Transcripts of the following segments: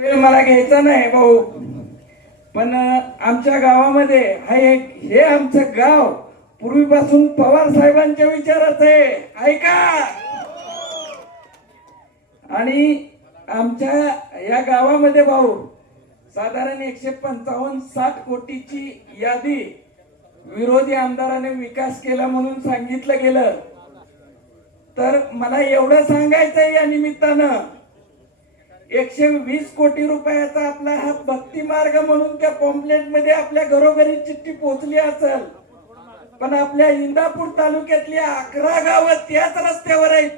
वेळ मला घ्यायचा नाही भाऊ. पण आमच्या गावामध्ये हा एक हे आमचं गाव पूर्वीपासून पवार साहेबांच्या विचारात आहे. ऐका. आणि आमच्या या गावामध्ये भाऊ साधारण एकशे पंचावन्न साठ कोटीची यादी विरोधी आमदाराने विकास केला म्हणून सांगितलं गेलं. तर मला एवढं सांगायचंय या निमित्तानं. एकशे वीस कोटी रुपयाचा आपला हा भक्ती मार्ग म्हणून त्या पॉम्पलेटमध्ये आपल्या घरोघरी चिठ्ठी पोहोचली असेल. पण आपल्या इंदापूर तालुक्यातली अकरा गावं त्याच रस्त्यावर आहेत.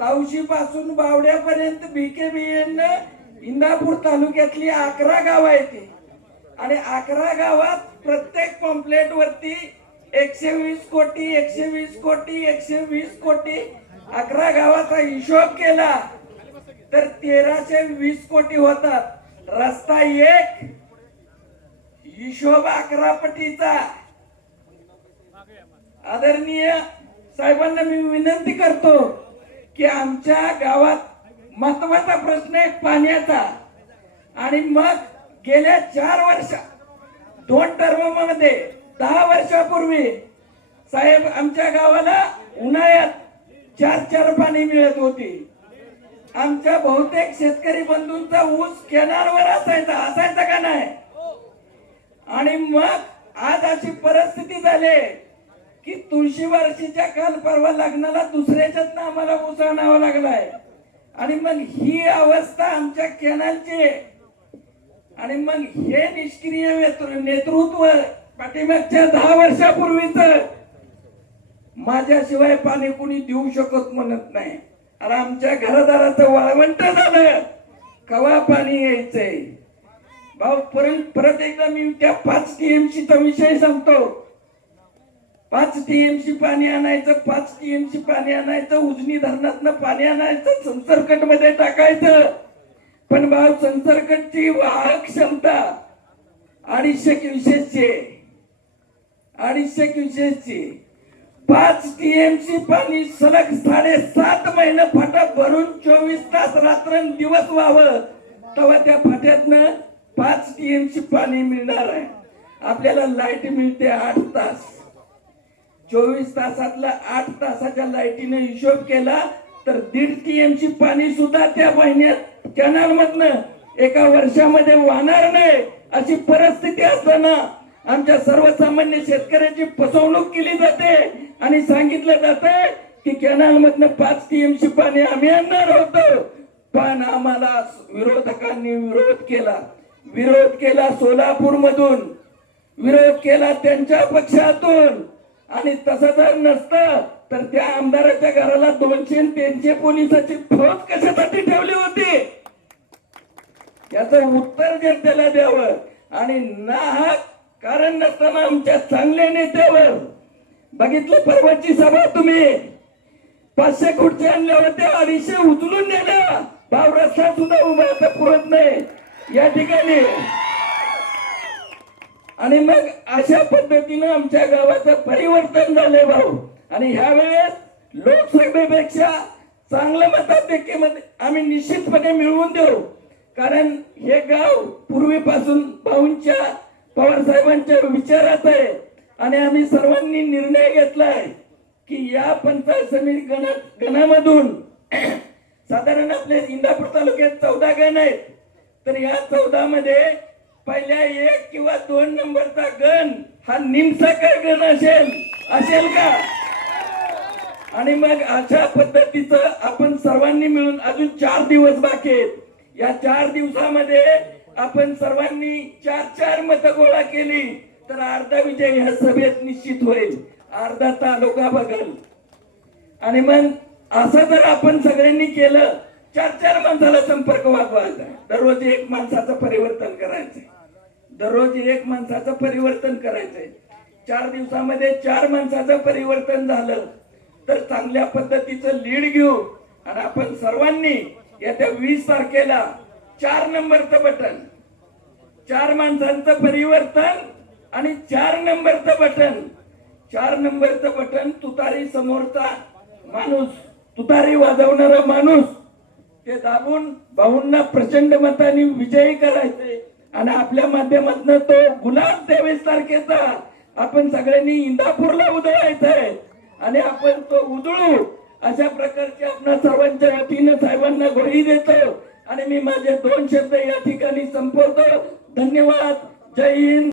तावशी पासून बावड्यापर्यंत बीकेबीएन इंदापूर तालुक्यातली अकरा गाव आहेत ती. आणि अकरा गावात प्रत्येक पॉम्पलेट वरती एकशे वीस कोटी एकशे वीस कोटी एकशे वीस कोटी अकरा गावाचा हिशोब केला. तर तेराशे वीस कोटी होतात. रस्ता एक हिशोब अकरा पटीचा. आदरणीय साहेबांना मी विनंती करतो की आमच्या गावात महत्त्वाचा प्रश्न आहे पाण्याचा. आणि मग गेल्या चार वर्ष दोन टर्ममध्ये दहा वर्षापूर्वी साहेब आमच्या गावाला उन्हाळ्यात चार चार पाणी मिळत होती. आमच्या बहुतेक शेतकरी बंधूंचा ऊस केनारवर असायचा असायचा का नाही? आणि मग आज अशी परिस्थिती झाली की तुळशी वर्षीच्या काल परवा लग्नाला दुसऱ्याच्याच आम्हाला ऊस आणावा लागलाय. आणि मग ही अवस्था आमच्या केनालची आहे. आणि मग हे निष्क्रिय नेतृत्व पाठीमागच्या दहा वर्षापूर्वीच माझ्याशिवाय पाणी कुणी देऊ शकत म्हणत नाही. अरे आमच्या घरादाराचं वाळवंट झालं. कवा पाणी यायचंय? भाऊ परत परत एकदा मी त्या पाच टीएमसीचा विषय सांगतो. पाच टीएमसी पाणी आणायचं पाच टीएमसी पाणी आणायचं उजनी धरणातनं पाणी आणायचं संसर्कटमध्ये टाकायचं. पण भाऊ संसर्कटची वाहक क्षमता अडीचशे क्युसेसची अडीचशे क्युसेसची पाच टीएमसी पाणी सलग साडेसात महिने फाटा भरून चोवीस तास रात्र दिवस व्हावं तेव्हा त्या फाट्यातनं पाच टीएमसी पाणी मिळणार आहे. आपल्याला लाइट मिळते आठ तास. चोवीस तासातला आठ तासाच्या लाईटीने हिशोब केला तर दीड टीएमसी पाणी सुद्धा त्या महिन्यात कॅनल मधनं एका वर्षामध्ये वाहणार नाही अशी परिस्थिती असताना आमच्या सर्वसामान्य शेतकऱ्याची फसवणूक केली जाते आणि सांगितलं जाते की कॅनल मधनं पाच टीएमसी पाणी आम्ही आणणार होतो. पण आम्हाला विरोधकांनी विरोध केला. विरोध केला सोलापूर मधून विरोध केला त्यांच्या पक्षातून. आणि तसं जर नसतं तर त्या आमदाराच्या घराला दोनशे तीनशे पोलिसाची फौज कशासाठी ठेवली होती? याचं उत्तर जनतेला द्यावं. आणि नाहक कारण नसताना आमच्या चांगल्या नेत्यावर बघितलं परवाची सभा तुम्ही. पाचशे खुर्ची आणल्या होत्या अडीचशे उचलून नेल्या. भाव रस्ता सुद्धा उभा आता पुरत नाही. या ठिकाणी. आणि मग अशा पद्धतीनं आमच्या गावाचं परिवर्तन झालंय भाऊ. आणि ह्या वेळेस लोकसभेपेक्षा चांगल्या मताधिक्यमध्ये आम्ही निश्चितपणे मिळवून देऊ. कारण हे गाव पूर्वीपासून भाऊंच्या पवार साहेबांच्या विचारात आहे. आणि आम्ही सर्वांनी निर्णय घेतलाय की या पंचायत समिती गण गणामधून साधारण आपल्या इंदापूर तालुक्यात चौदा गण आहेत. तर या चौदा मध्ये पहिल्या एक किंवा दोन नंबरचा गण हा निमसाकर गण असेल. असेल का? आणि मग अशा पद्धतीचं आपण सर्वांनी मिळून अजून चार दिवस बाकी आहेत. या चार दिवसामध्ये आपण सर्वांनी चार चार मत गोळा केली तर अर्धा विजय ह्या सभेत निश्चित होईल. अर्धा तालुका बघल. आणि मग असं जर आपण सगळ्यांनी केलं चार चार माणसाला संपर्क वाढवायचा दररोज एक माणसाचं परिवर्तन करायचंय. दररोज एक माणसाचं परिवर्तन करायचंय. चार दिवसामध्ये चार माणसाचं परिवर्तन झालं तर चांगल्या पद्धतीचं लीड घेऊ. आणि आपण सर्वांनी येत्या वीस तारखेला चार नंबरचं बटन चार माणसांचं परिवर्तन आणि चार नंबरचं बटन. चार नंबरचं बटन तुतारी समोरचा माणूस तुतारी वाजवणारा माणूस. ते दाबून भाऊंना प्रचंड मताने विजयी करायचे आणि आपल्या माध्यमातून तो गुलाब तेवीस तारखेचा आपण सगळ्यांनी इंदापूरला उधळायचंय. आहे आणि आपण तो उधळू अशा प्रकारची आपण सर्वांच्या वतीनं साहेबांना गोळी देतो. आणि मी माझे दोन शब्द या ठिकाणी संपवतो. धन्यवाद. जय हिंद.